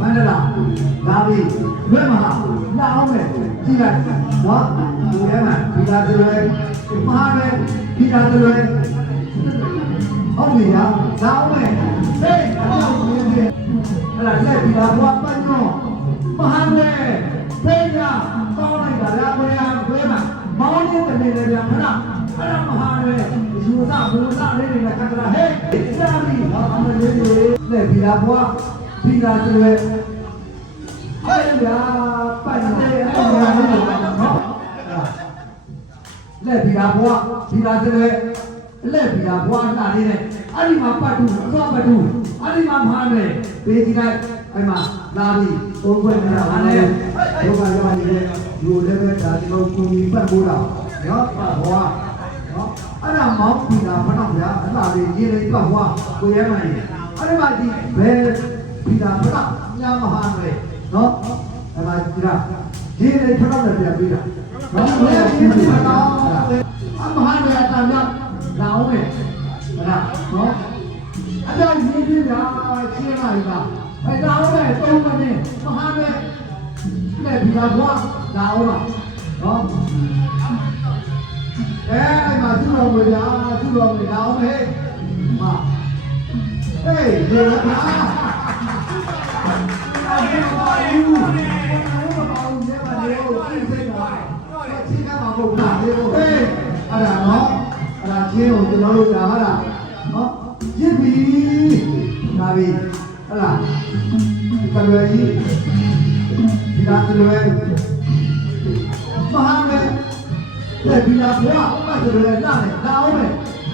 မန္တလာလာပြီလွဲ့မဟာလာအောင်မယ်ကြည့်လိုက်နော်ဒီထဲမှာဒီလာတွေမဟာနဲ့ဒီလာတွေဟုတ်ပြီလားလာအောင်မယ်ဟေးအကြောင်းကြီးတယ်အဲ့ဒါလက်ဒီလာဘွားပတ်နော်မဟာနဲ့ဖေးကကောင်းလိုက်တာလားဘယ်ဟာဘယ်မှာမောင်းနေတဲ့နေလေပြန်ခဏအဲ့ဒါမဟာနဲ့ယူစဘူစလေးတွေနဲ့ခန္ဓာဟေးစာမီဟောအမလေးတွေ လက်ဒီလာဘွားဒီလာတွေအဲ့ဒါပတ်နေအဲ့ဒါလေးတွေနော်လက်ဒီလာဘွားဒီလာတွေလက်ဒီလာဘွားလာလေးနဲ့အဲ့ဒီမှာပတ်တူအစောပတ်တူအဲ့ဒီမှာမဟာနဲ့ပေးကြည့်လိုက်အဲ့မှာလာပြီသုံးခွင့်နဲ့ဟာနဲ့ဒုက္ခရောက်နေတဲ့လူလည်းပဲဒါဒီလိုကိုကြီးပတ်ဖို့တော့နော်ပတ်ဘွားနော်အဲ့ဒါမောင်းပြီလာမတော့ဗျာအဲ့ဒါလေးရေးလိုက်ပတ်ဘွားကိုရဲမှန် အဲ့ဒီမှာဒီဘယ်ပြီလာမတော့ညာမဟာနဲ့နော်အဲ့မှာဒီလားရေးလိုက်ဖတော့လည်းပြန်ပြီးတာနော်လည်းရေးပြီးတော့အမဟာနဲ့အတန်များလာအောင်မယ်ဟုတ်လားနော်အကြောင်းရင်းပြတာရှင်းလိုက်ပါအဲဒါဟုတ်တယ်သုံးမင်းမဟာမဲ့လက်ဒီကဘွားဒါဟုတ်လားနော်အဲအဲ့မှာသူ့တော်မွေရာသူ့တော်မွေဒါဟုတ်ဟဲ့မ ဟေးဒီလားအဲ့ဒါပါယူဘာလို့မပေါင်းလဲမလို့သိစိတ်ပါချင်းကမှာမဟုတ်လားဟေးအဲ့ဒါနော်အဲ့ဒါချင်းကိုကျွန်တော်တို့ဒါဟာလားနော်ရစ်ပြီဒါပြီဟလာတလွယ်ကြီးဒီကတလွယ်မဟာမဲလက်ဒီလာဘွားပတ်တလွယ်လာတယ်လာအောင်မယ်ဟေးဒီပါလေလာအောင်မယ်ဒီဝေးမဟာမဲလာအောင်မယ်ဟေးမဟာမဲလက်ဒီလာဘွားဟေးအပြဟာမလာပြီရောက်ပြီဒီလာတော့ဆက်ဟာနော်ကြရတယ်ကြောက်ကြရအောင်တစ်ပြည့်လာပြတ်ကိုလာအောင်လေဒီရမှာအာ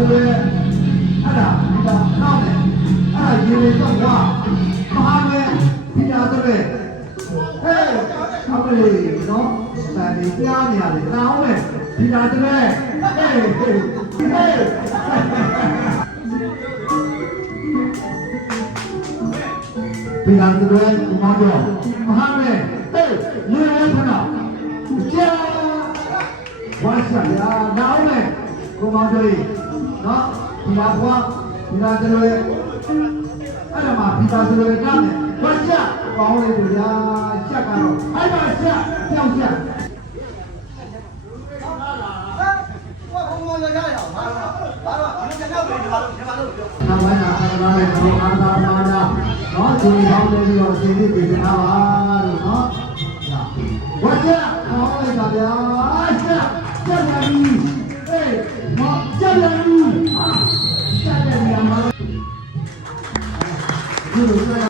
ဒီလာတွေအဲ့ဒါဒီကနောက်တယ်အဲ့ဒါရေရေတော့ကွာမဟာမဲဒီတာတဲ့ဟေးအမလေးနော်စံဒီကြားနေရတယ်တောင်းမယ်ဒီတာတဲ့ဟေးဟေးဟေးဒီတာတဲ့ဒီမှာတော့မဟာမဲဟေးရေရေခဏကြာဝါရှာရနောင်းမယ်ကိုမောင်တို့ နော်ဒီလာဘွားဒီလာတလွယ်အဲ့ဒါမှဒီသာတလွယ်ကြမယ်ဘာကြကောင်းလေဗျာချက်ကတော့အဲ့ဒါချက်ပြောင်းချက်နာမနာအာမနာမေအာသာမာနာနော်ဒီကောင်းလေးကိုသိသိပြင်ထားပါ